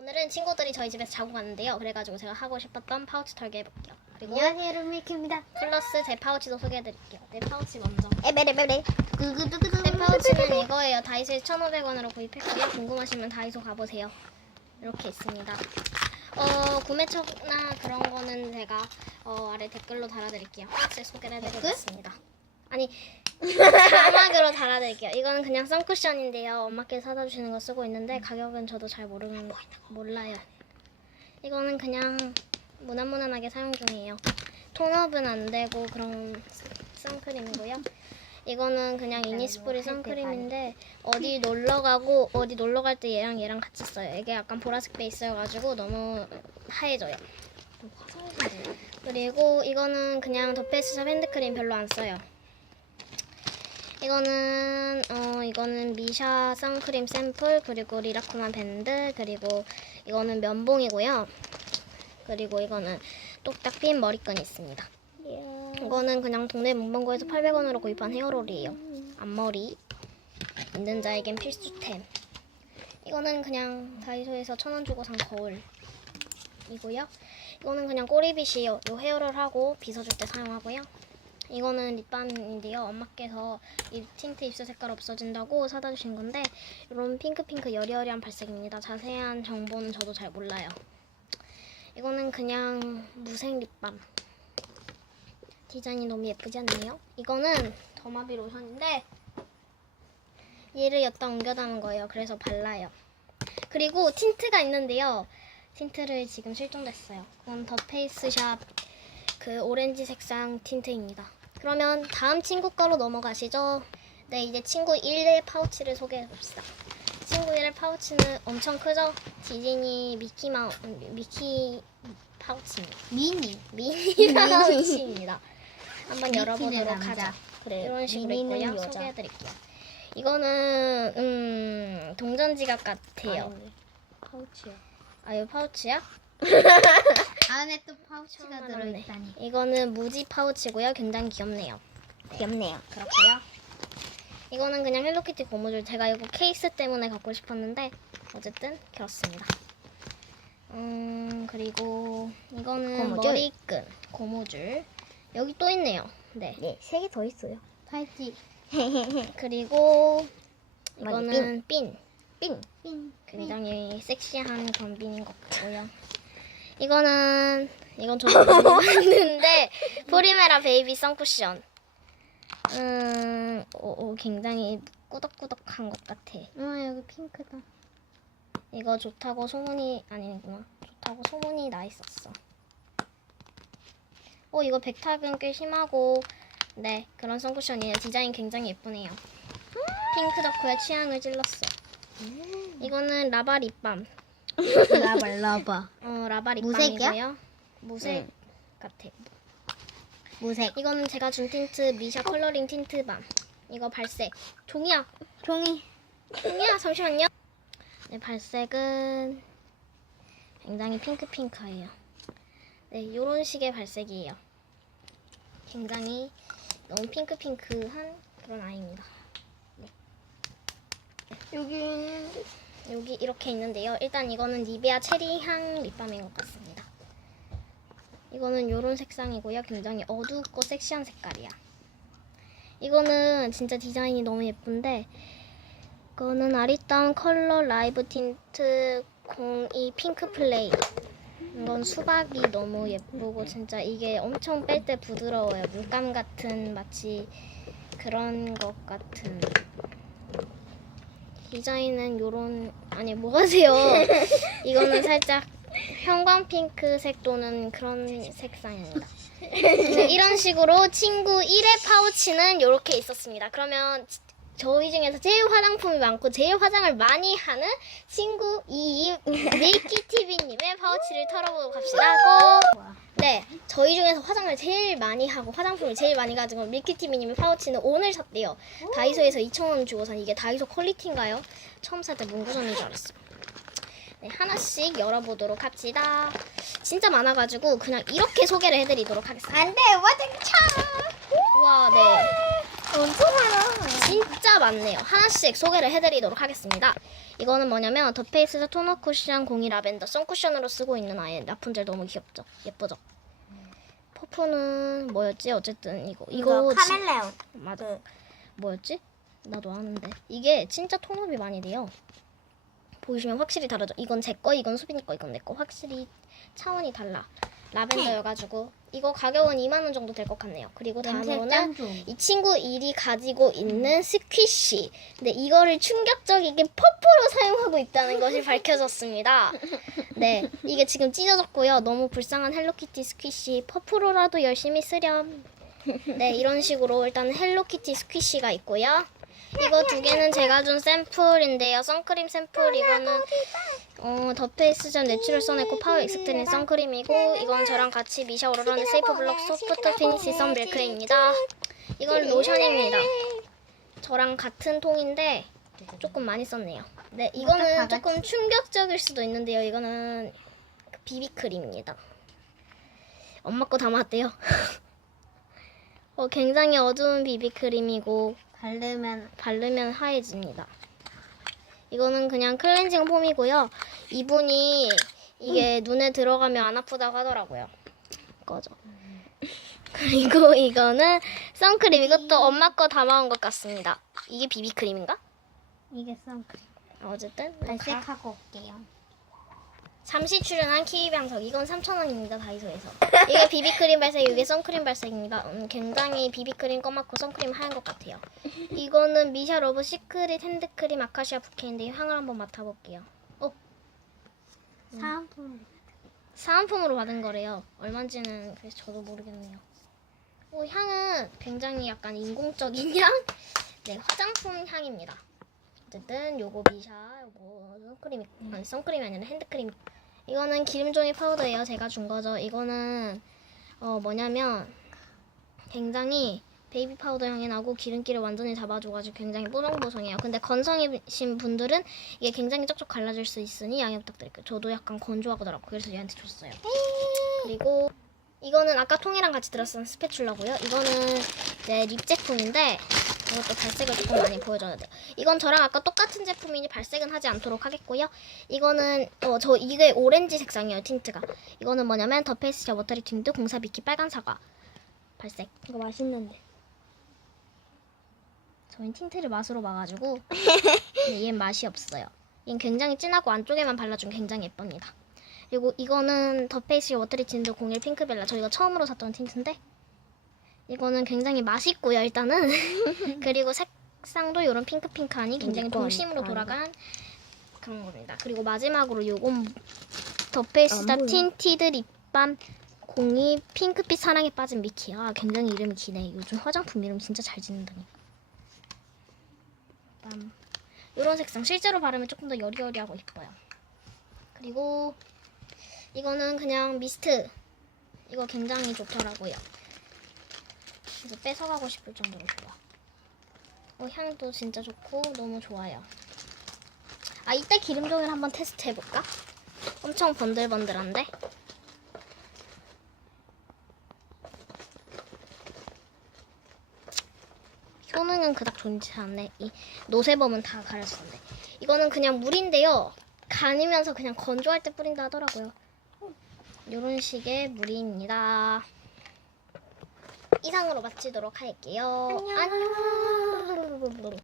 오늘은 친구들이 저희 집에서 자고 갔는데요. 그래가지고 제가 하고 싶었던 파우치 털기 해볼게요. 그리고 안녕하세요, 루미키입니다. 플러스 제 파우치도 소개해드릴게요. 내 파우치 먼저. 에베레베레. 내 파우치는 이거예요. 다이소에서 1,500원으로 구입했고요. 궁금하시면 다이소 가보세요. 이렇게 있습니다. 구매처나 그런 거는 제가 아래 댓글로 달아드릴게요. 파우치 소개를 해드리겠습니다. 아니 자막으로 달아드릴게요. 이거는 그냥 선쿠션인데요. 엄마께서 사다 주시는 거 쓰고 있는데 가격은 저도 잘 몰라요. 이거는 그냥 무난무난하게 사용 중이에요. 톤업은 안 되고 그런 선크림이고요. 이거는 그냥 이니스프리 선크림인데 어디 놀러 갈 때 얘랑 같이 써요. 이게 약간 보라색 베이스여가지고 너무 하얘져요. 그리고 이거는 그냥 더 페이스샵 핸드크림 별로 안 써요. 이거는 미샤 선크림 샘플, 그리고 리라쿠마 밴드, 그리고 이거는 면봉이고요. 그리고 이거는 똑딱핀 머리끈이 있습니다. 이거는 그냥 동네 문방구에서 800원으로 구입한 헤어롤이에요. 앞머리 있는 자에겐 필수템. 이거는 그냥 다이소에서 1,000원 주고 산 거울이고요. 이거는 그냥 꼬리빗이에요. 요 헤어롤 하고 빗어줄 때 사용하고요. 이거는 립밤인데요. 엄마께서 이 틴트 입술 색깔 없어진다고 사다 주신 건데 이런 핑크핑크 여리여리한 발색입니다. 자세한 정보는 저도 잘 몰라요. 이거는 그냥 무색 립밤. 디자인이 너무 예쁘지 않나요? 이거는 더마비 로션인데 얘를 엿다 옮겨 담은 거예요. 그래서 발라요. 그리고 틴트가 있는데요. 틴트를 지금 실종됐어요. 그건 더 페이스샵 그 오렌지 색상 틴트입니다. 그러면 다음 친구 거로 넘어가시죠. 네, 이제 친구 1의 파우치를 소개해 봅시다. 친구 1의 파우치는 엄청 크죠? 디즈니 미키 파우치입니다. 미니 파우치입니다. 한번 열어보도록 하죠. 그래, 이런 식으로 있고요. 소개해드릴게요. 이거는 동전 지갑 같아요. 파우치요. 아, 이거 파우치야? 안에 또 파우치가 들어있다니. 이거는 무지 파우치고요. 굉장히 귀엽네요. 귀엽네요. 그렇고요. 이거는 그냥 헬로키티 고무줄. 제가 이거 케이스 때문에 갖고 싶었는데 어쨌든 그렇습니다. 그리고 이거는 고무줄? 머리끈 고무줄. 여기 또 있네요. 네. 네, 3개 더 있어요. 파이티. 그리고 이거는 핀. 삥. 굉장히 섹시한 그런 핀인 것 같고요. 이건 저도 많이 봤는데 포리메라 베이비 선쿠션. 굉장히 꾸덕꾸덕한 것 같아. 여기 핑크다. 이거 좋다고 소문이 아니구나. 좋다고 소문이 나 있었어. 이거 백탁은 꽤 심하고 네, 그런 선쿠션이에요. 디자인 굉장히 예쁘네요. 핑크 덕후의 취향을 찔렀어. 이거는 라바 립밤. 라바. 라바 무색이야? 립밤이고요. 무색 같아. 무색. 이거는 제가 준 틴트 미샤 컬러링 틴트밤. 이거 발색. 종이야. 종이야. 잠시만요. 네, 발색은 굉장히 핑크핑크해요. 네, 이런 식의 발색이에요. 굉장히 너무 핑크핑크한 그런 아이입니다. 네. 여기 이렇게 있는데요. 일단 이거는 니베아 체리향 립밤인 것 같습니다. 이거는 이런 색상이고요. 굉장히 어둡고 섹시한 색깔이야. 이거는 진짜 디자인이 너무 예쁜데 이거는 아리따운 컬러 라이브 틴트 02 핑크 플레이. 이건 수박이 너무 예쁘고 진짜 이게 엄청 뺄 때 부드러워요. 물감 같은 마치 그런 것 같은. 디자인은 요런 아니 뭐 하세요? 이거는 살짝 형광 핑크색 또는 그런 색상입니다. 네, 이런 식으로 친구 1의 파우치는 이렇게 있었습니다. 그러면 저희 중에서 제일 화장품이 많고 제일 화장을 많이 하는 친구 2 밀키TV님의 파우치를 털어보도록 합시다. 네, 저희 중에서 화장을 제일 많이 하고 화장품을 제일 많이 가지고 밀키TV님의 파우치는 오늘 샀대요. 다이소에서 2,000원 주고 산 이게 다이소 퀄리티인가요? 처음 살 때 문구점인 줄 알았어요. 네, 하나씩 열어보도록 합시다. 진짜 많아가지고 그냥 이렇게 소개를 해드리도록 하겠습니다. 안 돼, 화장차! 와, 네. 엄청 많아. 진짜 많네요. 하나씩 소개를 해드리도록 하겠습니다. 이거는 뭐냐면 더 페이스에서 토너 쿠션 02 라벤더 선쿠션으로 쓰고 있는 아이 라푼젤 너무 귀엽죠? 예쁘죠? 퍼프는 뭐였지? 어쨌든 이거 이거 카멜레온. 맞아. 뭐였지? 나도 아는데 이게 진짜 톤업이 많이 돼요. 보시면 확실히 다르죠? 이건 제 거, 이건 수빈이 거, 이건 내 거. 확실히 차원이 달라. 라벤더여가지고 이거 가격은 2만 원 정도 될 것 같네요. 그리고 냄새 다음으로는 짱 좋은. 이 친구 일이 가지고 있는 스퀴시. 근데 이거를 충격적이게 퍼프로 사용하고 있다는 것이 밝혀졌습니다. 네, 이게 지금 찢어졌고요. 너무 불쌍한 헬로키티 스퀴시. 퍼프로라도 열심히 쓰렴. 네, 이런 식으로 일단 헬로키티 스퀴시가 있고요. 이거 두 개는 제가 준 샘플인데요. 선크림 샘플 이거는 더 페이스점 내추럴 선에코 파워 익스트림 선크림이고 이건 저랑 같이 미샤 오로라는 세이프 블록 소프트 피니시 선 밀크입니다. 이건 로션입니다. 저랑 같은 통인데 조금 많이 썼네요. 네, 이거는 조금 충격적일 수도 있는데요. 이거는 비비크림입니다. 엄마 거 담았대요. 굉장히 어두운 비비크림이고 바르면 하얘집니다. 이거는 그냥 클렌징 폼이고요. 이분이 이게 눈에 들어가면 안 아프다고 하더라고요. 꺼져. 그리고 이거는 선크림. 이것도 엄마 거 담아온 것 같습니다. 이게 비비크림인가? 이게 선크림. 어쨌든 발색하고 올게요. 잠시 출연한 키위방석. 이건 3,000원입니다. 다이소에서. 이게 비비크림 발색, 이게 선크림 발색입니다. 굉장히 비비크림 검맣고 선크림 하얀 것 같아요. 이거는 미샤 러브 시크릿 핸드크림 아카시아 부케인데 향을 한번 맡아볼게요. 사은품. 사은품으로 받은 거래요. 얼마인지는 그래서 저도 모르겠네요. 향은 굉장히 약간 인공적인 향? 네, 화장품 향입니다. 어쨌든 요거 미샤, 요거 선크림, 아니 선크림이 아니라 핸드크림. 이거는 기름종이 파우더예요. 제가 준 거죠. 이거는 뭐냐면 굉장히 베이비 파우더 향이 나고 기름기를 완전히 잡아줘가지고 굉장히 뽀송뽀송해요. 근데 건성이신 분들은 이게 굉장히 쪽쪽 갈라질 수 있으니 양해 부탁드릴게요. 저도 약간 건조하더라고요. 그래서 얘한테 줬어요. 그리고 이거는 아까 통이랑 같이 들었던 스패츌라고요. 이거는 이제 립 제품인데 이것도 발색을 조금 많이 보여줘야 돼요. 이건 저랑 아까 똑같은 제품이니 발색은 하지 않도록 하겠고요. 이거는 이게 오렌지 색상이에요. 틴트가. 이거는 뭐냐면 더 페이스 워터리 틴트 공사 비키 빨간 사과 발색. 이거 맛있는데. 저희는 틴트를 맛으로 봐가지고 얘는 맛이 없어요. 얘는 굉장히 진하고 안쪽에만 발라주면 굉장히 예쁩니다. 그리고 이거는 더 페이스 워터리 틴트 01 핑크벨라. 저희가 처음으로 샀던 틴트인데 이거는 굉장히 맛있고요. 일단은 그리고 색상도 이런 핑크핑크하니 굉장히 동심으로 돌아간 그런 겁니다. 그리고 마지막으로 요건 더 페이스다 틴티드 립밤 02 핑크빛 사랑에 빠진 미키. 굉장히 이름이 기네. 요즘 화장품 이름 진짜 잘 짓는다니까. 이런 색상 실제로 바르면 조금 더 여리여리하고 예뻐요. 그리고 이거는 그냥 미스트. 이거 굉장히 좋더라고요. 그래서 뺏어가고 싶을 정도로 좋아. 향도 진짜 좋고 너무 좋아요. 이때 기름종이를 한번 테스트 해볼까? 엄청 번들번들한데? 효능은 그닥 좋지 않네. 이 노세범은 다 가렸었는데. 이거는 그냥 물인데요. 가니면서 그냥 건조할 때 뿌린다 하더라고요. 이런 식의 물입니다. 이상으로 마치도록 할게요. 안녕.